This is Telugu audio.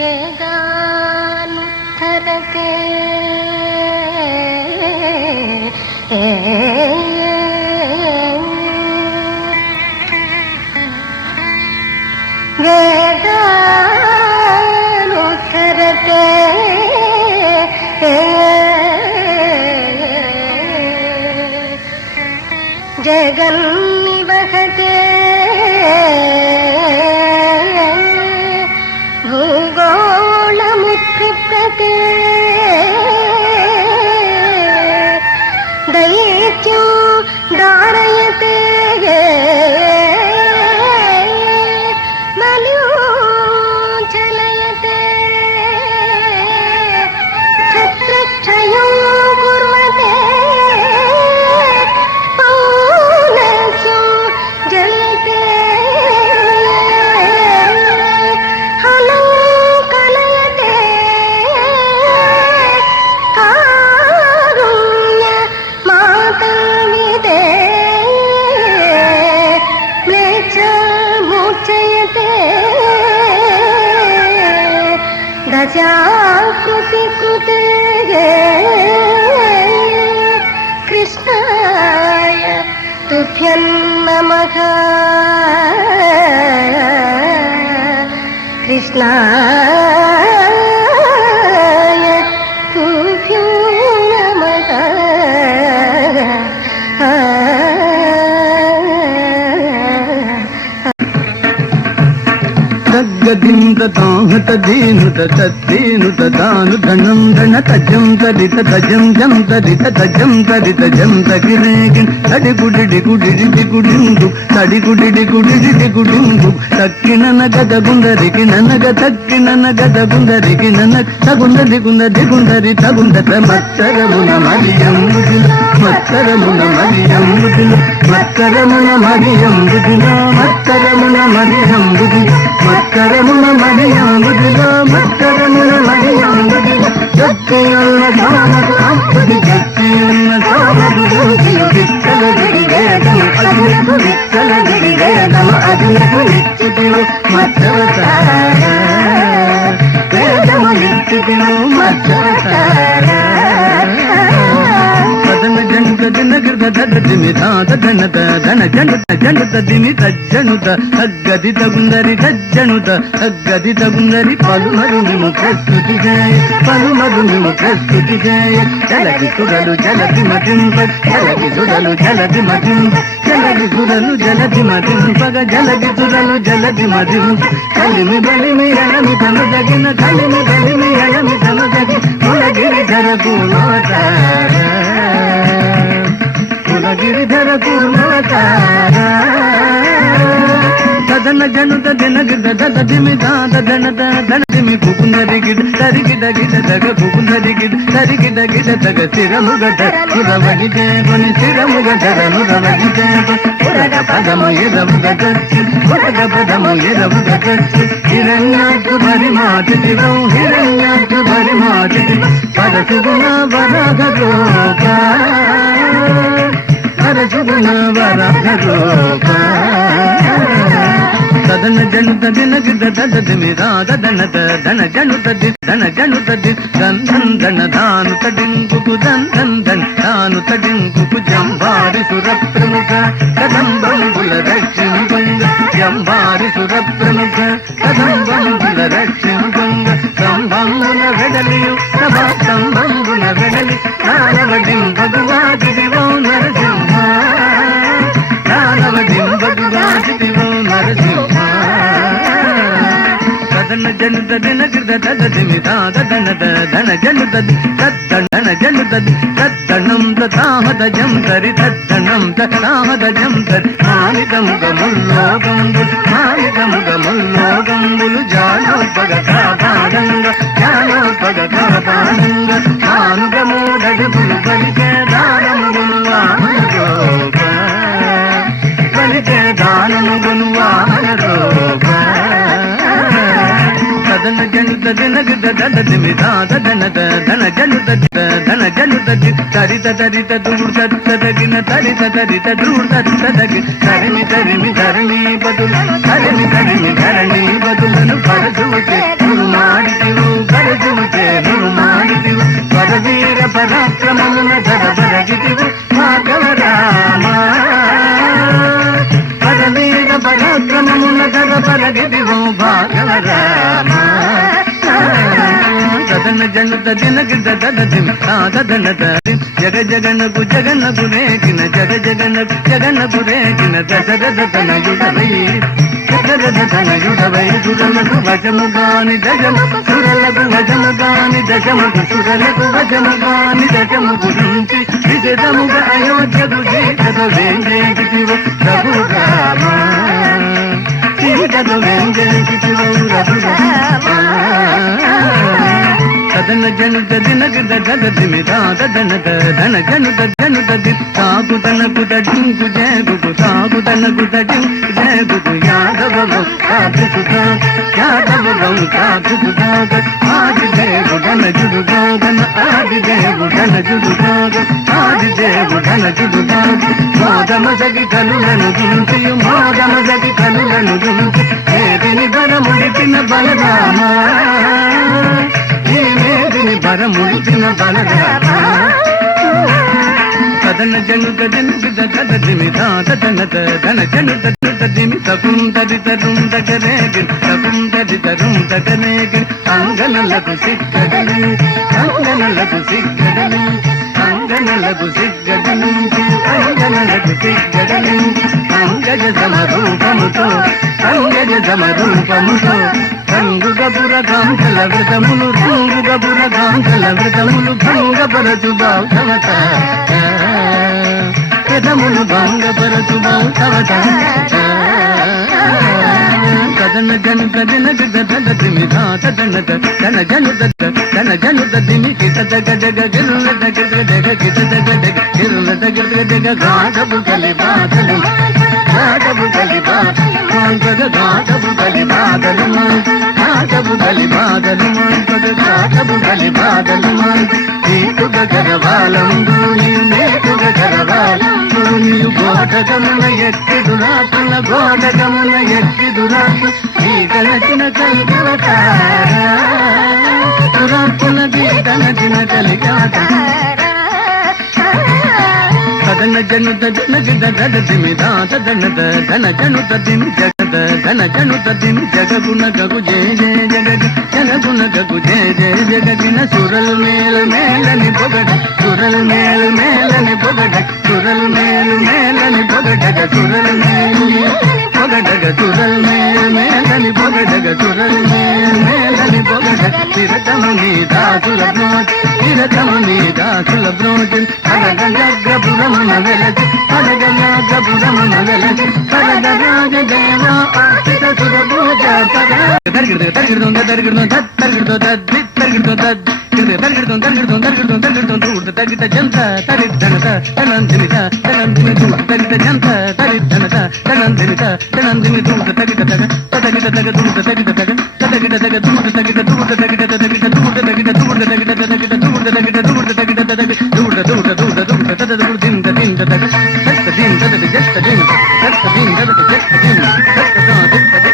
వేదానుత్తరతే వేదానుత్తరతే జగన్నివహతే భూగోళముత్క్షిప్యతే దైత్యం ధారయతే మలూచలయతే ఛత్రక్షయం కుర్వతే పౌనస్యం జలతే హలం కలయతే కారుణ్య మాతవిదే మ్లేచ్ఛ మోచయతే దశాకృతి కృతే కృష్ణాయ తుభ్యం నమః కృష్ణాయ తుభ్యం నమః తగ్గదింత తాహత దీనుత తద్దీనుత తాను ధనం ధన తజం తరిత తజం జం తరిత తజం తరిత జం తగిరేగి తడిగుడి గుడి గుడిందు తడిగుడి గుడిందు తక్కిన నగద గుందరికి ననగ తక్కిన నగద గుందరికి ననగ తగుందరి గుందరి గుందరి తగుందత మత్తరమున మరియంబుదిల మత్తరమున మరియంబుదిల మత్తరమున మరియంబుదిల మత్తరమున మరియంబుదిల మత్తరమున మరియంబుదిల మత్తరమున మరియంబుదిల జక్కియున్న సామకు అప్పుది జక్కియున్న సామకు విత్తల గిరి వేదము అదులకు విత్తల గిరి వేదము అదులకు నిత్యుడు మత్తవతార వేదము నిత్యుడు మత్తవతార నగృత దడ్డమి తాత ధనత ధన జనుత జనుత దిని తజ్జనుత తగ్గది తగుందరి తజ్జనుత తగ్గది తగుందరి పలుమరు మేము ప్రస్తుతి చేయ పలుమరు మేము ప్రస్తుతి చేయ జలగి సురలు జలది మదింప జలగి సురలు జలది మదింప జలగి సురలు జలది మదింపగ జలగి సురలు జలది మదింప కలిమి బలిమి ఎలమి తను జగిన కలిమి బలిమి ఎలమి తను జగి కులగిరిధర పూర్వతార గిరిధర పూర్ణవతార తదన జనుత దినగిద దదిమి దాద ధనత ధనదిమి కుకుందరి గిడ తరిగిడ గిడ దగ కుకుందరి గిడ తరిగిడ గిడ దగ శిరముగద సురవగిదే కొని శిరముగదరను రవగిదే పురగ పదము ఎరవుగద పురగ పదము ఎరవుగద హిరణ్యాకు భరి మాటిదివం హిరణ్యాకు భరి మాటిది పరసుగుణ వరగ రూప పరసుగుణ వరగ రూప తదన జనుత దినగిద దదమి రాగ దనత ధన జనుత ధన జనుత దంధన్ ధన దాను తడింకు దంధన్ ధన్ దాను తడింకు జంబారి సుర ప్రముఖ కదంబంబుల రక్షిణి గంగ జంబారి సుర ప్రముఖ కదంబంబుల రక్షిణి గంగ సంబంబుల వెడలియు సభా సంబంబుల వెడలి నానవడిం భగవాదివో నరసింహ నానవడిం భగవాదివో నరసింహ తదన జనుత దినగిద దదమి దాద ధనద ధన జనుత తద్దన జనుత తద్దనం తతాహద జం తరి తద్దనం తతాహద జం తరి మానితముగ ముల్లోకంబులు మానితముగ ముల్లోకంబులు జానోపగ కాపాడంగ జానోపగ కాపాడంగ మానుగమూడడుగులు పలికే దానముగును వాహన రూప పలికే దానముగును వాహన రూప తదన జనుత దినగిద దదమి దాద ధనద ధన జనుత ధన జనుత తరిత తరిత దూర్ తదగిన తరిత తరిత దూర్ తదగి తరిమి తరిమి ధరణి బదులు తరిమి తరిమి ధరణి బదులను పరదూతే గురుమాడి ಗಿದಿವೋ ಭಾಗವ ರಾಮ ಸದನ ಜನುತ ದಿನಗಿದ ದದದಿಂ ಸಾದನದ ಜಗ ಜಗನಗು ಜಗನಗು ರೇಗಿನ ಜಗ ಜಗನಗು ಜಗನಗು ರೇಗಿನ ದದದನಯುಡವೈ దదదనయుడవై సురలకు వజముగాని దజము సురలకు వజముగాని దశముకు సురలకు వజముగాని దశము గురించి విజదముగా అయోధ్యకు సీతకు వేంజేకితివ రఘురామ సీతకు వేంజేకితివ రఘురామ సదన జనుత దినగద జగదిమి దాదనద ధన జనుత జనుత ది సాగు తనకు దింకు జేగుకు సాగు తనకు దింకు జేగుకు యాదవము సాధుసుగా యాదవము సాధుసుగాగ ఆదిదేవు ధనజుడుగాగన ఆదిదేవు ధనజుడుగాగ ఆదిదేవు ధనజుడుగాగ మోదమసగి కలులను గుంచియు మోదమసగి కలులను గుంచి ఏదిని బలముడిపిన బలరామా మేదిని బరముడిచిన బలరామ సదన జనుత జనుత దదదిమి దాదనద ధన జనుత దిమి తకుంతది తరుం దగరేగి తకుంతది తరుం దగరేగి అంగనలకు సిగ్గడలి అంగనలకు సిగ్గడలి అంగనలకు సిగ్గడలి అంగనలకు సిగ్గడలి అంగజ సమరూపముతో అంగజ సమరూపముతో రంగుగపుర కాంతల వ్రతములు రంగుగపుర కాంతల వ్రతములు భంగపరచు బాధవత వ్రతములు భంగపరచు బాధవత సదన జనుత దినగ దదదిమి దాదనద ధన జనుత ధన జనుత దిమికి దగ దగ గిరుల దగ దగ గిట దగ దగ గిరుల దగ దగ గాఢపు కలి బాధలు గాఢపు కలి బాధలు మాంగద గాఢపు కలి బాధలు గాఢపు కలి బాధలు మాంగద గాఢపు కలి బాధలు నీకుగ గరవాలందు నీకుగ గరవాలందు నీయు గోడగమున ఎక్కిదురాకుల గోడగమున ఎక్కిదురాకు నీ కలచిన కలిగవతారా దురాకుల గీతనచిన కలిగవతారా సదన జనుత జనగిద దదదిమి దాదనద ధన జనుత దిమి జగద ధన జనుత దిమి జగగుణ గగు జయ జయ జగగ జగగుణ గగు జయ జయ జగగిన సురలు మేలు మేలని పొగడ సురలు మేలు మేలని పొగడ సురలు మేలు మేలని పొగడగ సురలు మేలు పొగడగ సురలు మేలు మేలని పొగడగ సురలు మేలు మేలని పొగడ తిరతము నీ దాసుల బ్రోజ్ తిరతము నీ దాసుల బ్రోజ్ అరగజగ్రపురమున వెలసి అరగజగ్రపురమున వెలసి పరగరాజ జయన ఆర్చిత సురభోజ పర తరిగిడు తరిగిడు తరిగిడు తరిగిడు తరిగిడు తరిగిడు తరిగిడు తరిగిడు తరిగిడు తరిగిట జంత తరిధనత తనందిమిత తనందిమి దూత తరిగిట జంత తరిధనత తనందిమిత తనందిమి దూత తగిట తగ తగిట తగ దూత తగిట తగ తగిట తగ దూత తగిట దూత తగిట తగిట దూత తగిట దూత తగిట తగిట దూత తగిట దూత తగిట తగ దూత దూత దూత దూత తద దూత దింత దింత తగ తత్త దింత తద జత్త దింత తత్త దింత తద జత్త దింత తత్త దింత